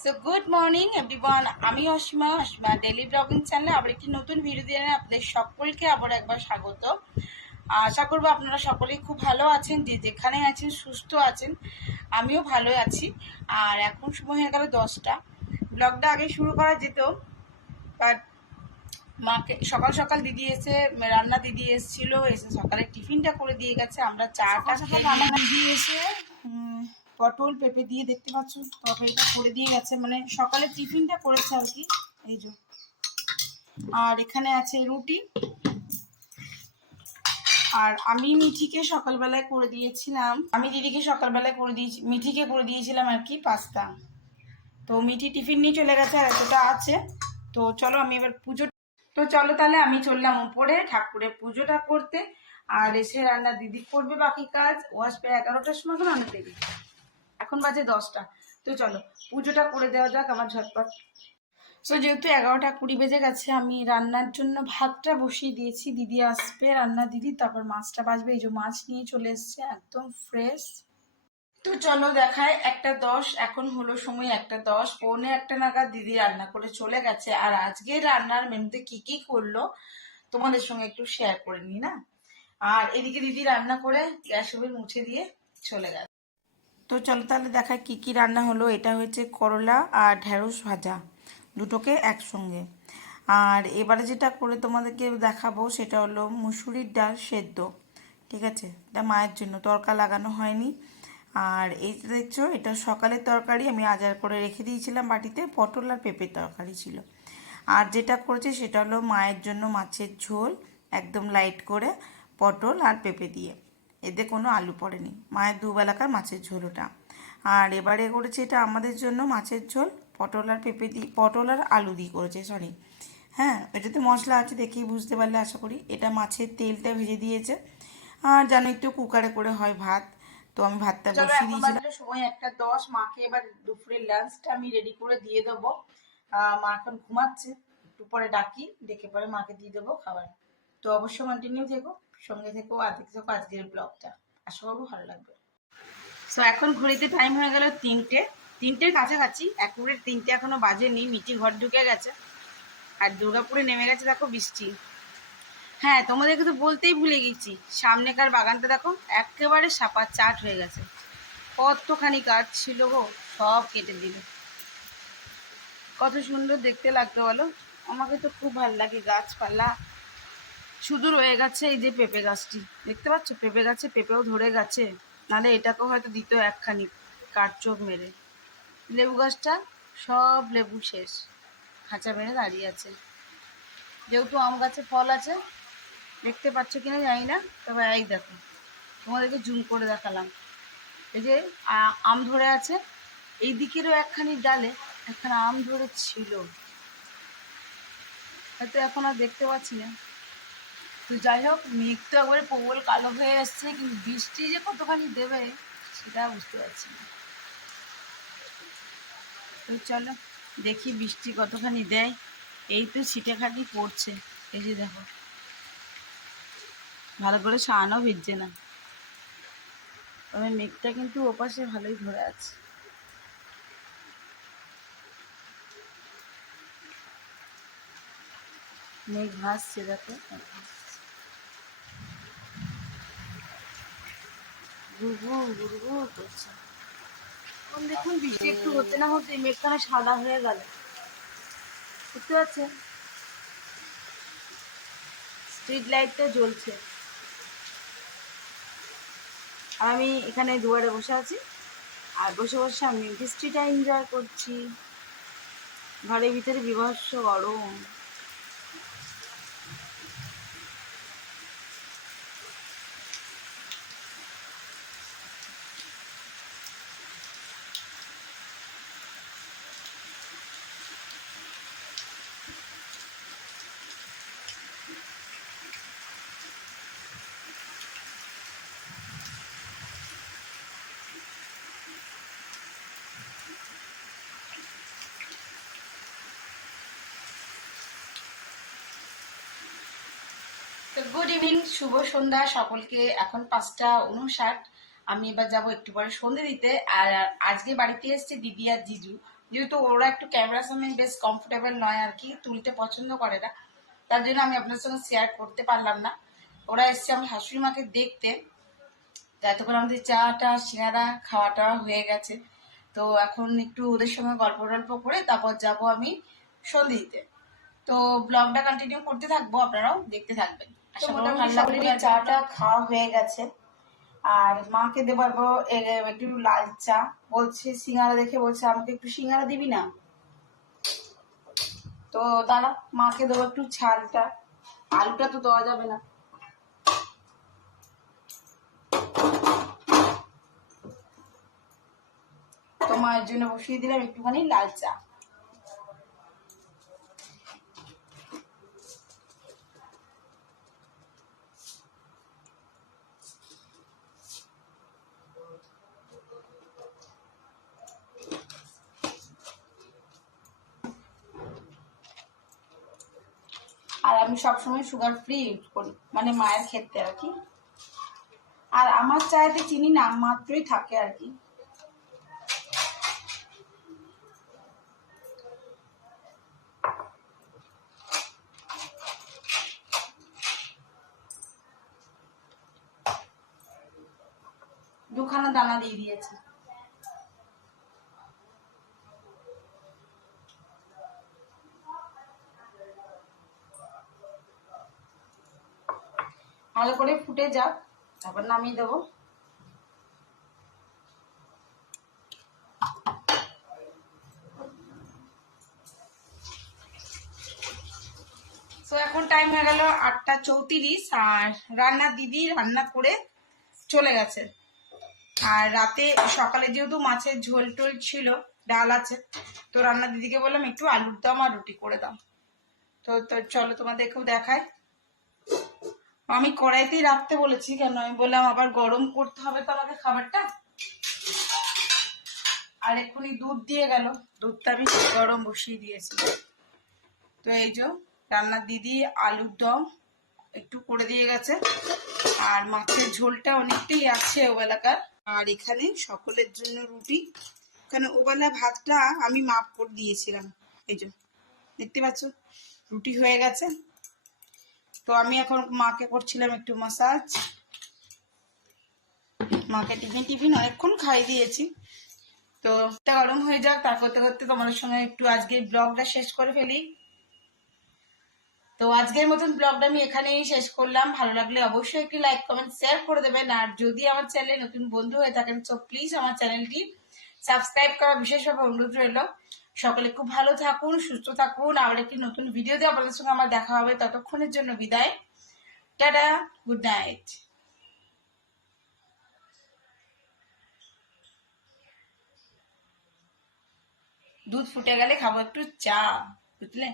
So good morning everyone, আমি Asima daily blogging চ্যানেলে আবার একটি নতুন ভিডিও দিয়ে আপনাদের সকলকে আবার একবার স্বাগত। আশা করবো আপনারা সকলেই খুব ভালো আছেন, যে যেখানে আছেন সুস্থ আছেন। আমিও ভালো আছি। আর এখন সময় হয়ে গেল 10টা। ব্লগটা আগে শুরু করা যেত, বাট মাকে সকাল সকাল দিদি এসে রান্না দিদি এসেছিল, এসে সকালে টিফিনটা করে দিয়ে গেছে। আমরা চাটা রান্না দিদি এসে পটল পেঁপে দিয়ে, দেখতে পাচ্ছ তরকারিটা করে দিয়ে গেছে, মানে সকালে টিফিনটা করেছে আর কি। এই যে, আর এখানে আছে রুটি। আর আমি মিঠিকে সকালবেলায় করে দিয়েছিলাম, আমি দিদিকে সকালবেলায় করে দিয়েছি, মিঠিকে করে দিয়েছিলাম আর কি পাস্তা। তো মিঠি টিফিন নিয়ে চলে গেছে, আর এতটা আছে। তো চলো আমি এবার চলো তাহলে আমি চললাম উপরে ঠাকুরের পুজোটা করতে। আর এসে রান্না দিদি করবে বাকি কাজ। ও আসবে 11টার সময়, এখন অনেক দেরি, এখন বাজে 10টা। তো চলো পুজোটা করে দেওয়া যাক আমার ঝটপট। সো যেহেতু 11টা 20 বেজে গেছে, আমি রান্নার জন্য ভাতটা বসিয়ে দিয়েছি। দিদি আসবে, রান্না দিদি, তারপর মাছটা বাজবে। এই যে মাছ নিয়ে চলে এসছে, একদম ফ্রেশ। তো চলো দেখায় 1টা 10, এখন হলো সময় 1টা 10, পৌনে 1টা নাগাদ দিদি রান্না করে চলে গেছে। আর আজকে রান্নার মেনুতে কি কি করলো তোমাদের সঙ্গে একটু শেয়ার করে নি না। আর এদিকে দিদি রান্না করে গ্যাস ওভেন মুছে দিয়ে চলে গেছে। তো চলো তাহলে দেখায় কি কি রান্না হলো। এটা হচ্ছে করলা আর ঢেঁড়স ভাজা, দুটোকে একসঙ্গে। আর এবারে যেটা করে তোমাদেরকে দেখাবো সেটা হলো মুসুরির ডাল সেদ্ধ। ঠিক আছে, এটা মায়ের জন্য, তড়কা লাগানো হয়নি। আর এইটা দেখছো, এটা সকালের তরকারি, আমি আজার করে রেখে দিয়েছিলাম বাটিতে। পটল আর পেঁপের তরকারি ছিল। আর যেটা করেছে সেটা হলো মায়ের জন্য মাছের ঝোল, একদম লাইট করে, পটল আর পেঁপে দিয়ে। এতে কোনো আলু পড়েনি, মায়ের দুবেলাকার মাছের ঝোল ওটা। আর এবারে করেছে এটা আমাদের জন্য মাছের ঝোল, পটল আর পেঁপে দিয়ে, পটল আর আলু দিয়ে করেছে, সরি। হ্যাঁ, এটাতে মশলা আছে, দেখেই বুঝতে পারলে আশা করি। এটা মাছের তেলটা ভেজে দিয়েছে। আর জানোই তো কুকারে করে হয় ভাত, তো আমি ভাতটা বসিয়ে দিয়েছিলাম। সময় 1টা 10, মাকে এবার দুপুরের লাঞ্চটা আমি রেডি করে দিয়ে দেবো। মা এখন ঘুমাচ্ছে, একটু পরে ডাকি, ডেকে পরে মাকে দিয়ে দেবো খাবার। তো অবশ্যই কন্টিনিউ থেকো, সঙ্গে থেকো আর দেখতে থাকো আজকের ব্লগটা। আশা করবো ভালো লাগবে। সো এখন ঘড়িতে টাইম হয়ে গেল 3টের কাছাকাছি, একুরেট 3টে এখনো বাজেনি। মিটি ঘর ঢুকে গেছে, আর দুর্গাপুরে নেমে গেছে দেখো বৃষ্টি। হ্যাঁ, তোমাদেরকে তো বলতেই ভুলে গেছি, সামনেকার বাগানটা দেখো একেবারে সাপা চাট হয়ে গেছে। কতখানি গাছ ছিল গো, সব কেটে দিল। কত সুন্দর দেখতে লাগতো বলো, আমাকে তো খুব ভালো লাগে গাছপালা। শুধু রয়ে গেছে এই যে পেঁপে গাছটি, দেখতে পাচ্ছ পেঁপে গাছে পেঁপেও ধরে গেছে, নাহলে এটাকেও হয়তো দিত একখানি কাঠ চোখ মেরে। লেবু গাছটা সব লেবু শেষ, খাঁচা মেরে দাঁড়িয়ে আছে। যেহেতু আম গাছে ফল আছে, দেখতে পাচ্ছ কিনা জানি না, তবে এই দেখো, তোমাদেরকে জুম করে দেখালাম। এই যে আম ধরে আছে, এই দিকেরও একখানি ডালে একখানা আম ধরে ছিল, হয়তো এখন আর দেখতে পাচ্ছি না। তো যাই হোক, মেঘ তো একবারে প্রবল কালো হয়ে এসছে, কিন্তু বৃষ্টি যে কতখানি দেবে সেটা বুঝতে পারছি না। তো চলো দেখি বৃষ্টি কতখানি দেয়। এই তো ছিটেখাটি পড়ছে, এই যে দেখো, ভালো করে সারানো ভিজছে না, তবে মেঘটা কিন্তু ওপাশে ভালোই ধরে আছে। মেঘ ভাসছে দেখো, ঘুরঘু ঘুরঘু করছে। এখন দেখুন বৃষ্টি একটু হতে না হতে মেঘখানা সাদা হয়ে গেল, বুঝতে পারছেন? স্ট্রিট লাইটটা জ্বলছে, আর আমি এখানে দুয়ারে বসে আছি, আর বসে বসে আমি বৃষ্টিটা এনজয় করছি। ঘরের ভিতরে বীভৎস গরম। তো গুড ইভিনিং, শুভ সন্ধ্যা সকলকে। এখন 5টা 59। আমি এবার যাবো একটু পরে সন্ধে দিতে। আর আজকে বাড়িতে এসছে দিদি আর জিজু, যেহেতু ওরা একটু ক্যামেরার সামনে বেশ কমফোর্টেবল নয় আর কি, তুলতে পছন্দ করে না, তার জন্য আমি আপনার সঙ্গে শেয়ার করতে পারলাম না। ওরা এসছে আমার শাশুড়ি মাকে দেখতে, এতক্ষণ আমাদের চাটা সিঙ্গারা খাওয়াটা হয়ে গেছে। তো এখন একটু ওদের সঙ্গে গল্প টল্প করে তারপর যাব আমি সন্ধে দিতে। তো ব্লগটা কন্টিনিউ করতে থাকবো, আপনারাও দেখতে থাকবেন। মোটামুটি চাটা খাওয়া হয়ে গেছে, আর মাকে দেবো একটু লাল চা। বলছে সিঙ্গারা দেখে বলছে আমাকে একটু সিঙ্গারা দিবি না, তো দাঁড়া মাকে দেবো একটু ঝালটা, আলুটা তো দেওয়া যাবে না। তো মায়ের জন্য বসিয়ে দিলাম একটুখানি লাল চা। আর আমি সবসময় সুগার ফ্রি ইউজ করি, মানে মায়ের ক্ষেত্রে আর কি। আর আমার চায়েতে চিনি নাম মাত্রই থাকে আর কি। দুখানা দানা দিয়ে দিয়েছি। ভালো করে ফুটে যাক, তারপর নামিয়ে দেবো। তো এখন টাইম হয়ে গেল 8:34, আর রান্নার দিদি রান্না করে চলে গেছে। আর রাতে সকালে যেহেতু মাছের ঝোল টোল ছিল, ডাল আছে, তো রান্নার দিদিকে বললাম একটু আলুর দম আর রুটি করে দাও। তো চলো তোমাদেরকেও দেখায়। আমি কড়াইতেই রাখতে বলেছি, কেন আমি বললাম আবার গরম করতে হবে তো আমাকে খাবারটা। আর এক্ষুনি দুধ দিয়ে গেল, দুধটা আমি গরম বসিয়ে দিয়েছি। তো এই যে রান্নার দিদি আলুর দম একটু করে দিয়ে গেছে, আর মাছের ঝোলটা অনেকটাই আছে ওবেলাকার। আর এখানে সকলের জন্য রুটি, এখানে ওবেলা ভাতটা আমি মাপ করে দিয়েছিলাম। এই যে দেখতে পাচ্ছ রুটি হয়ে গেছে। তো আমি এখন মাকে করছিলাম একটু মাসাজ। মাকে টিফিন অনেকক্ষণ খাই দিয়েছি। তো গরম হয়ে যাক, তার করতে করতে তোমাদের সঙ্গে একটু আজকে ব্লগটা শেষ করে ফেলি। তো আজকের মতন ব্লগটা আমি এখানেই শেষ করলাম। ভালো লাগলে অবশ্যই একটি লাইক কমেন্ট শেয়ার করে দেবেন। আর যদি আমার চ্যানেলে নতুন বন্ধু হয়ে থাকেন তো প্লিজ আমার চ্যানেলটি সাবস্ক্রাইব করা বিশেষভাবে অনুরোধ রইল। সকলে খুব ভালো থাকুন, সুস্থ থাকুন। আবার একটি নতুন ভিডিও দিয়ে আপনাদের সঙ্গে আমার দেখা হবে। ততক্ষণের জন্য বিদায়, টাটা, গুড নাইট। দুধ ফুটে গেলে খাবো একটু চা, বুঝলে।